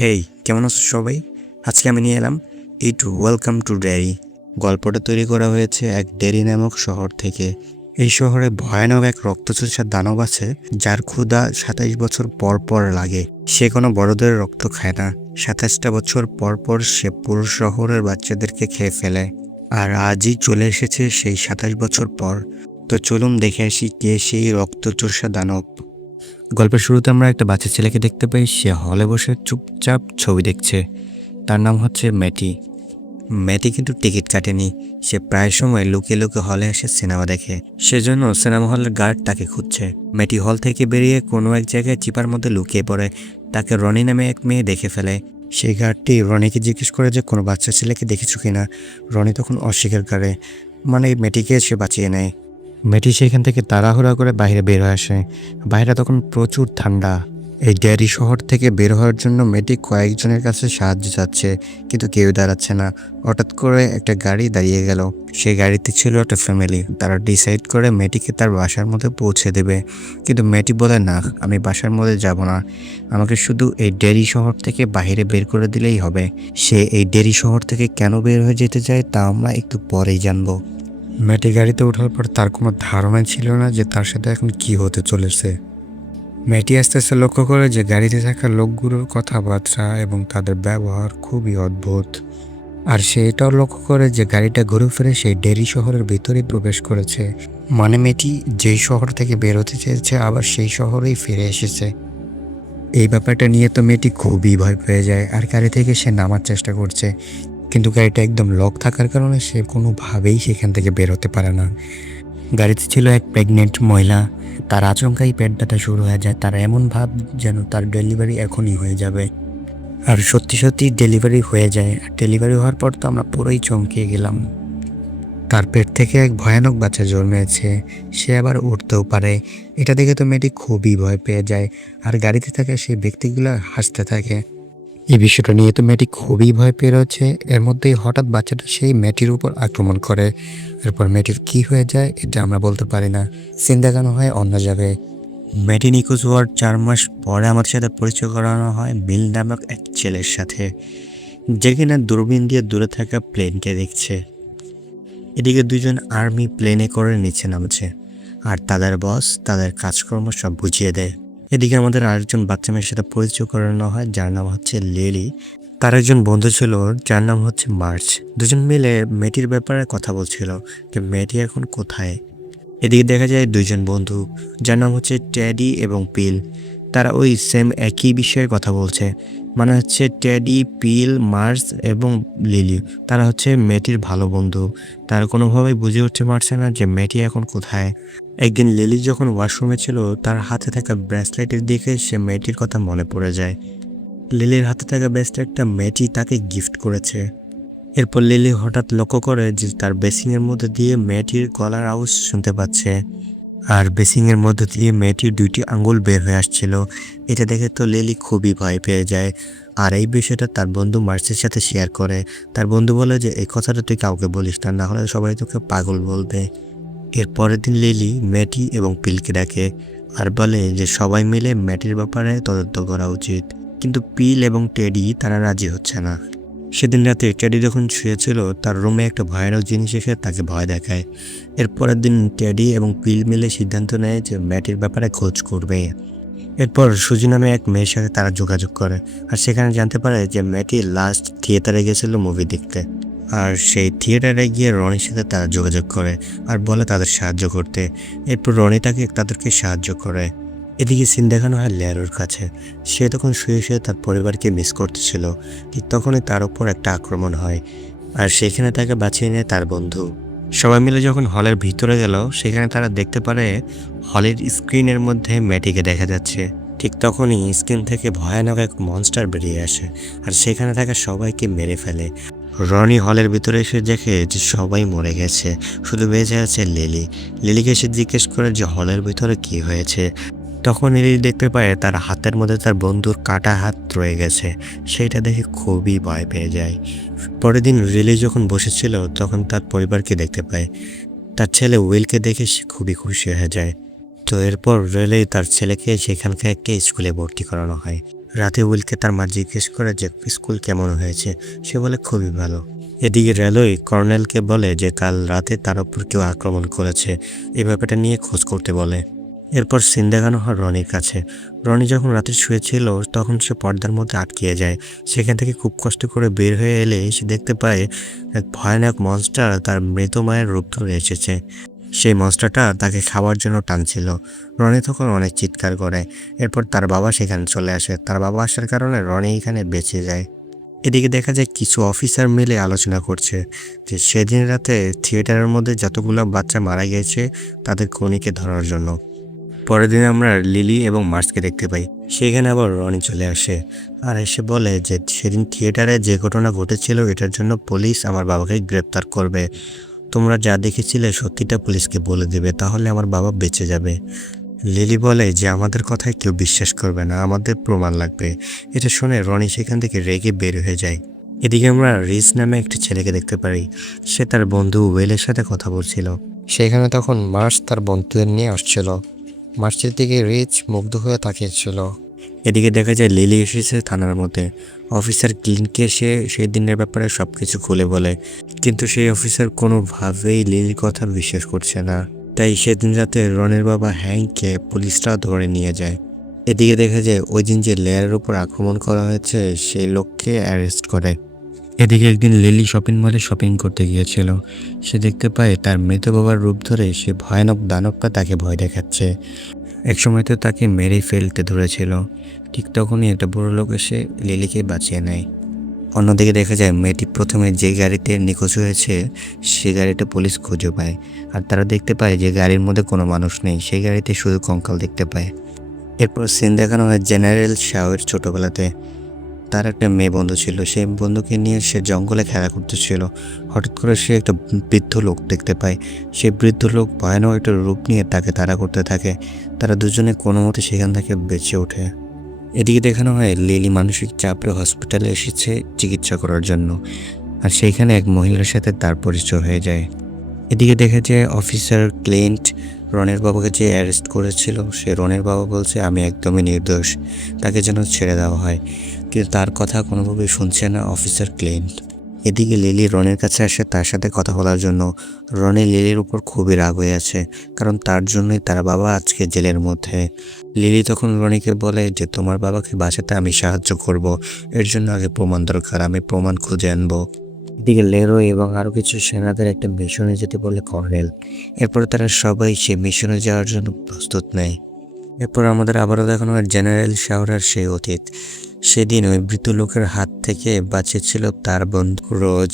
হেই, কেমন আছো সবাই? আজকে আমি নিয়ে এলাম ওয়েলকাম টু ডেরি। গল্পটা তৈরি করা হয়েছে এক ডেরি নামক শহর থেকে। এই শহরে ভয়ানক এক রক্তচোষা দানব আছে, যার ক্ষুধা 27 বছর পর পর লাগে। সে কোনো বড়দের রক্ত খায় না। 27টা বছর পর পর সে পুরো শহরের বাচ্চাদেরকে খেয়ে ফেলে। আর আজই চলে এসেছে সেই 27 বছর পর। তো চলুন দেখে আসি কে সেই রক্তচোষা দানব। গল্পের শুরুতে আমরা একটা বাচ্চা ছেলেকে দেখতে পাই। সে হলে বসে চুপচাপ ছবি দেখছে। তার নাম হচ্ছে ম্যাটি। ম্যাটি কিন্তু টিকিট কাটেনি। সে প্রায় সময় লুকিয়ে লুকিয়ে হলে এসে সিনেমা দেখে। সেজন্য সিনেমা হলের গার্ড তাকে খুঁজছে। ম্যাটি হল থেকে বেরিয়ে কোনো এক জায়গায় চিপার মধ্যে লুকিয়ে পড়ে। তাকে রনি নামে এক মেয়ে দেখে ফেলে। সেই গার্ডটি রনিকে জিজ্ঞেস করে যে কোনো বাচ্চা ছেলেকে দেখেছো কিনা। রনি তখন অস্বীকার করে, মানে ম্যাটিকে সে বাঁচিয়ে নেয়। মেয়েটি সেখান থেকে তাড়াহুড়া করে বাইরে বের হয়ে আসে। বাইরে তখন প্রচুর ঠান্ডা। এই ডেয়ারি শহর থেকে বের হওয়ার জন্য মেয়েটি কয়েকজনের কাছে সাহায্য চাচ্ছে, কিন্তু কেউ দাঁড়াচ্ছে না। হঠাৎ করে একটা গাড়ি দাঁড়িয়ে গেল। সেই গাড়িতে ছিল একটা ফ্যামিলি। তারা ডিসাইড করে মেয়েটিকে তার বাসার মধ্যে পৌঁছে দেবে। কিন্তু মেয়েটি বলে, না, আমি বাসার মধ্যে যাব না। আমাকে শুধু এই ডেয়ারি শহর থেকে বাইরে বের করে দিলেই হবে। সে এই ডেয়ারি শহর থেকে কেন বের হয়ে যেতে চায় তা আমরা একটু পরেই জানবো। ম্যাটি গাড়িতে ওঠার পর তার কোনো ধারণা ছিল না যে তার সাথে এখন কি হতে চলেছে। ম্যাটি আস্তে আস্তে লক্ষ্য করে যে গাড়িতে থাকা লোকগুলোর কথাবার্তা এবং তাদের ব্যবহার খুবই অদ্ভুত। আর সে এটাও লক্ষ্য করে যে গাড়িটা ঘুরে ফিরে সেই ডেরি শহরের ভিতরেই প্রবেশ করেছে। মানে মেয়েটি যেই শহর থেকে বেরোতে চেয়েছে আবার সেই শহরেই ফিরে এসেছে। এই ব্যাপারটা নিয়ে তো মেয়েটি খুবই ভয় পেয়ে যায় আর গাড়ি থেকে সে নামার চেষ্টা করছে, কিন্তু গাড়িটা একদম লক থাকার কারণে সে কোনোভাবেই সেখান থেকে বের হতে পারে না। গাড়িতে ছিল এক প্রেগনেন্ট মহিলা। তার আচমকাই পেট ব্যথা শুরু হয়ে যায়। তার এমন ভাব যেন তার ডেলিভারি এখনই হয়ে যাবে। আর সত্যি সত্যি ডেলিভারি হয়ে যায়। আর ডেলিভারি হওয়ার পর তো আমরা পুরোই চমকে গেলাম। তার পেট থেকে এক ভয়ানক বাচ্চা জন্মেছে। সে আবার উঠতেও পারে। এটা দেখে তো মেয়েটি খুবই ভয় পেয়ে যায়। আর গাড়িতে থাকা সেই ব্যক্তিগুলো হাসতে থাকে। এই বিষয়টা নিয়ে তো মেয়েটি খুবই ভয় পেয়ে রয়েছে। এর মধ্যেই হঠাৎ বাচ্চাটা সেই মেয়েটির উপর আক্রমণ করে। এরপর মেয়েটির কি হয়ে যায় এটা আমরা বলতে পারি না। সিন দেখানো হয় অন্য জায়গায়। মেয়েটি নিখোঁজ হওয়ার 4 মাস পরে আমাদের সাথে পরিচয় করানো হয় বিল নামক এক ছেলের সাথে, যে কিনা দূরবীন দিয়ে দূরে থাকা প্লেনকে দেখছে। এদিকে দুজন আর্মি প্লেনে করে নিচে নামছে, আর তাদের বস তাদের কাজকর্ম সব বুঝিয়ে দেয়। এদিকে আমাদের আরেকজন বাচ্চা মেয়ের সাথে পরিচয় করানো হয়, যার নাম হচ্ছে লিলি। তার একজন বন্ধু ছিল যার নাম হচ্ছে মার্চ। দুজন মিলে মেয়েটির ব্যাপারে কথা বলছিল যে মেয়েটি এখন কোথায়। এদিকে দেখা যায় দুইজন বন্ধু যার নাম হচ্ছে ট্যাডি এবং পিল। তারা ওই সেম একই বিষয়ে কথা বলছে। মানে হচ্ছে ট্যাডি, পিল, মার্চ এবং লিলি তারা হচ্ছে মেয়েটির ভালো বন্ধু। তারা কোনোভাবেই বুঝে উঠতে পারছে না যে মেয়েটি এখন কোথায়। একদিন লিলি যখন ওয়াশরুমে ছিল, তার হাতে থাকা ব্রেসলেটের দিকে সে মেয়েটির কথা মনে পড়ে যায়। লিলির হাতে থাকা ব্রেসলেটটা মেয়েটি তাকে গিফট করেছে। এরপর লিলি হঠাৎ লক্ষ্য করে যে তার বেসিংয়ের মধ্যে দিয়ে মেয়েটির গলার আওয়াজ শুনতে পাচ্ছে। আর বেসিংয়ের মধ্যে দিয়ে মেয়েটির 2টি আঙ্গুল বের হয়ে আসছিল। এটা দেখে তো লিলি খুবই ভয় পেয়ে যায়। আর এই বিষয়টা তার বন্ধু মার্সের সাথে শেয়ার করে। তার বন্ধু বলে যে এই কথাটা তুই কাউকে বলিস না, না হলে সবাই তোকে পাগল বলবে। এর পরের দিন লিলি ম্যাটি এবং পিলকে ডাকে আর বলে যে সবাই মিলে ম্যাটির ব্যাপারে তদন্ত করা উচিত। কিন্তু পিল এবং টেডি তারা রাজি হচ্ছে না। সেদিন রাতে টেডি যখন শুয়েছিল, তার রুমে একটা ভয়ানক জিনিস এসে তাকে ভয় দেখায়। এর পরের দিন টেডি এবং পিল মিলে সিদ্ধান্ত নেয় যে ম্যাটির ব্যাপারে খোঁজ করবে। এরপর সুজি নামে এক মেয়ের সাথে তারা যোগাযোগ করে, আর সেখানে জানতে পারে যে ম্যাটি লাস্ট থিয়েটারে গেছিল মুভি দেখতে। আর সেই থিয়েটারে গিয়ে রনির সাথে তারা যোগাযোগ করে আর বলে তাদের সাহায্য করতে। এরপর রনি তাদেরকে সাহায্য করে। এদিকে সিন দেখানো হয় ল্যারোর কাছে। সে তখন শুয়ে শুয়ে তার পরিবারকে মিস করতেছিল। ঠিক তখনই তার উপর একটা আক্রমণ হয়, আর সেখানে তাকে বাঁচিয়ে নেয় তার বন্ধু। সবাই মিলে যখন হলের ভিতরে গেল, সেখানে তারা দেখতে পারে হলের স্ক্রিনের মধ্যে ম্যাটিকে দেখা যাচ্ছে। ঠিক তখনই স্ক্রিন থেকে ভয়ানক এক মনস্টার বেরিয়ে আসে আর সেখানে থাকা সবাইকে মেরে ফেলে। রনি হলের ভিতরে এসে দেখে যে সবাই মরে গেছে, শুধু বেঁচে আছে লিলি। লিলিকে সে জিজ্ঞেস করে যে হলের ভিতরে কি হয়েছে। তখন লিলি দেখতে পায় তার হাতের মধ্যে তার বন্ধুর কাটা হাত রয়ে গেছে। সেইটা দেখে খুবই ভয় পেয়ে যায়। পরের দিন লিলি যখন বসেছিল, তখন তার পরিবারকে দেখতে পায়। তার ছেলে উইলকে দেখে সে খুবই খুশি হয়ে যায়। তো এরপর রেলেই তার ছেলেকে সেখানকার একটা স্কুলে ভর্তি করানো হয়। রাতে উইলকে তার মা জিজ্ঞেস করে যে স্কুল কেমন হয়েছে, সে বলে খুবই ভালো। এদিকে রেলওয়ে কর্নেলকে বলে যে কাল রাতে তার উপর কেউ আক্রমণ করেছে, এই ব্যাপারটা নিয়ে খোঁজ করতে বলে। এরপর সিন দেখানো হয় রনির কাছে। রনি যখন রাতে শুয়েছিল তখন সে পর্দার মধ্যে আটকিয়ে যায়। সেখান থেকে খুব কষ্ট করে বের হয়ে এলে সে দেখতে পায় এক ভয়ানক মনস্টার তার মৃত মায়ের রূপ ধরে এসেছে। সেই মনস্টারটা তাকে খাওয়ার জন্য টানছিল। রনি তখন অনেক চিৎকার করে। এরপর তার বাবা সেখানে চলে আসে। তার বাবা আসার কারণে রনি এখানে বেঁচে যায়। এদিকে দেখা যায় কিছু অফিসার মিলে আলোচনা করছে যে সেদিন রাতে থিয়েটারের মধ্যে যতগুলো বাচ্চা মারা গিয়েছে তাদের খুনিকে ধরার জন্য। পরের দিন আমরা লিলি এবং মার্সকে দেখতে পাই। সেখানে আবার রনি চলে আসে আর এসে বলে যে সেদিন থিয়েটারে যে ঘটনা ঘটেছিল এটার জন্য পুলিশ আমার বাবাকে গ্রেপ্তার করবে। তোমরা যা দেখেছিলে সত্যিটা পুলিশকে বলে দেবে, তাহলে আমার বাবা বেঁচে যাবে। লিলি বলে যে আমাদের কথায় কেউ বিশ্বাস করবে না, আমাদের প্রমাণ লাগবে। এটা শুনে রনি সেখান থেকে রেগে বের হয়ে যায়। এদিকে আমরা রিস নামে একটি ছেলেকে দেখতে পারি। সে তার বন্ধু ওয়েলের সাথে কথা বলছিল। সেখানে তখন মার্স তার বন্ধুদের নিয়ে আসছিল। মার্চের দিকে রিচ মুগ্ধ হয়ে তাকিয়েছিল। এদিকে দেখা যায় লিলি এসেছে থানার মধ্যে। অফিসার ক্লিনকে সে সেই দিনের ব্যাপারে সব কিছু খুলে বলে, কিন্তু সেই অফিসার কোনোভাবেই লিলির কথা বিশ্বাস করছে না। তাই সেদিন রাতে রনের বাবা হ্যাংকে পুলিশরা ধরে নিয়ে যায়। এদিকে দেখা যায় ওই দিন যে লেয়ারের উপর আক্রমণ করা হয়েছে সেই লোককে অ্যারেস্ট করে। এদিকে একদিন লিলি শপিং মলে শপিং করতে গিয়েছিল। সে দেখতে পায় তার মৃত বাবার রূপ ধরে সে ভয়ানক দানবটা তাকে ভয় দেখাচ্ছে। একসময় তো তাকে মেরে ফেলতে ধরেছিল। ঠিক তখনই একটা বড় লোক এসে লিলিকে বাঁচিয়ে নেয়। অন্যদিকে দেখা যায় মেয়েটি প্রথমে যে গাড়িতে নিখোঁজ হয়েছে সে গাড়িটা পুলিশ খুঁজে পায়। আর তারা দেখতে পায় যে গাড়ির মধ্যে কোনো মানুষ নেই, সেই গাড়িতে শুধু কঙ্কাল দেখতে পায়। এরপর সিন দেখানো হয় জেনারেল শাওয়ের ছোটবেলাতে। তার একটা মেয়ে বন্ধু ছিল, সেই বন্ধুকে নিয়ে সে জঙ্গলে খেলা করতেছিল। হঠাৎ করে সে একটা বৃদ্ধ লোক দেখতে পায়। সেই বৃদ্ধ লোক ভয়ানক একটা রূপ নিয়ে তাকে তাড়া করতে থাকে। তারা দুজনে কোনো মতে সেখান থেকে বেঁচে ওঠে। এদিকে দেখানো হয় লিলি মানসিক চাপে হসপিটালে এসেছে চিকিৎসা করার জন্য, আর সেইখানে এক মহিলার সাথে তার পরিচয় হয়ে যায়। এদিকে দেখা যায় অফিসার ক্লিন্ট রনের বাবাকে যে অ্যারেস্ট করেছিল সে রনের বাবা বলছে আমি একদমই নির্দোষ, তাকে যেন ছেড়ে দেওয়া হয়। কিন্তু তার কথা কোনোভাবেই শুনছে না অফিসার ক্লিন্ট। এদিকে লিলি রনের কাছে আসে তার সাথে কথা বলার জন্য। রনি লিলির উপর খুবই রাগ হয়ে আছে, কারণ তার জন্যই তার বাবা আজকে জেলের মধ্যে। লিলি তখন রনিকে বলে যে তোমার বাবাকে বাঁচাতে আমি সাহায্য করব, এর জন্য আগে প্রমাণ দরকার, আমি প্রমাণ খুঁজে আনবো। এদিকে লেরো এবং আরও কিছু সেনাদের একটা মিশনে যেতে বলে কর্নেল। এরপর তারা সবাই সে মিশনে যাওয়ার জন্য প্রস্তুত নেয়। এরপর আমাদের আবারও দেখানো হয় জেনারেল শাওরার সেই অতীত। সেদিন ওই মৃত লোকের হাত থেকে বাঁচিয়েছিল তার বন্ধু রোজ।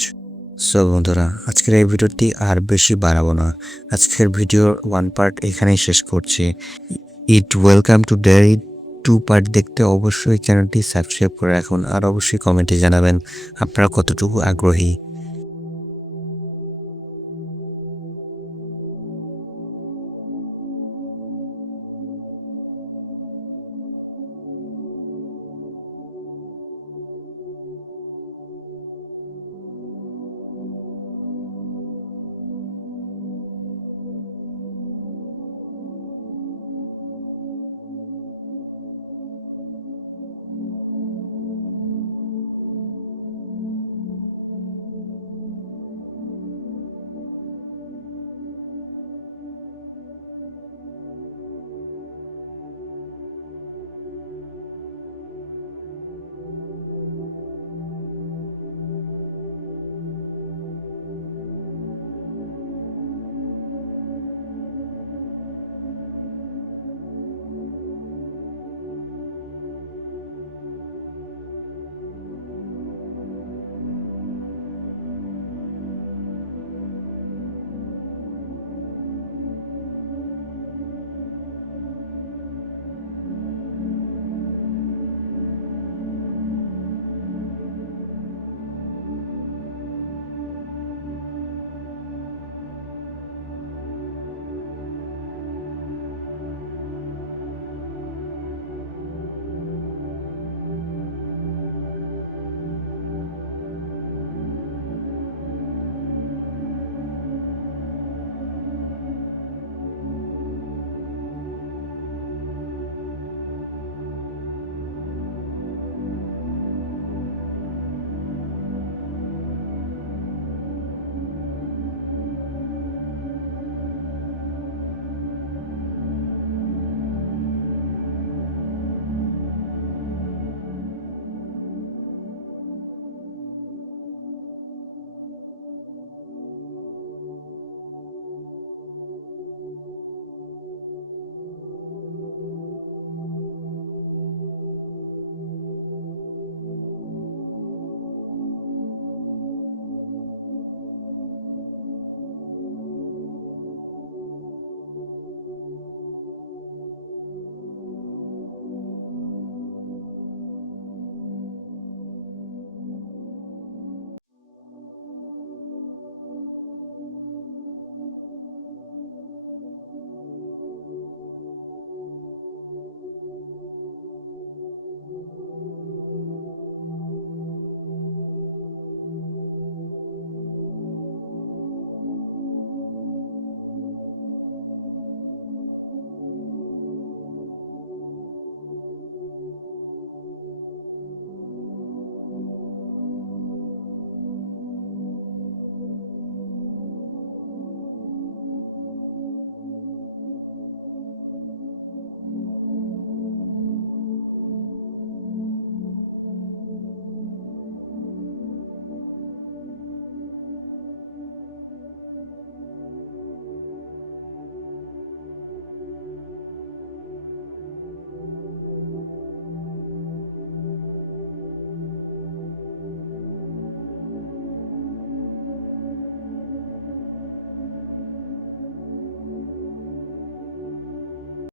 সো বন্ধুরা, আজকের এই ভিডিওটি আর বেশি বাড়াবো না। আজকের ভিডিওর 1 পার্ট এখানেই শেষ করছি। ওয়েলকাম টু ডেয়ারি 2 পার্ট দেখতে অবশ্যই চ্যানেলটি সাবস্ক্রাইব করে রাখুন, আর অবশ্যই কমেন্টে জানাবেন আপনারা কতটুকু আগ্রহী।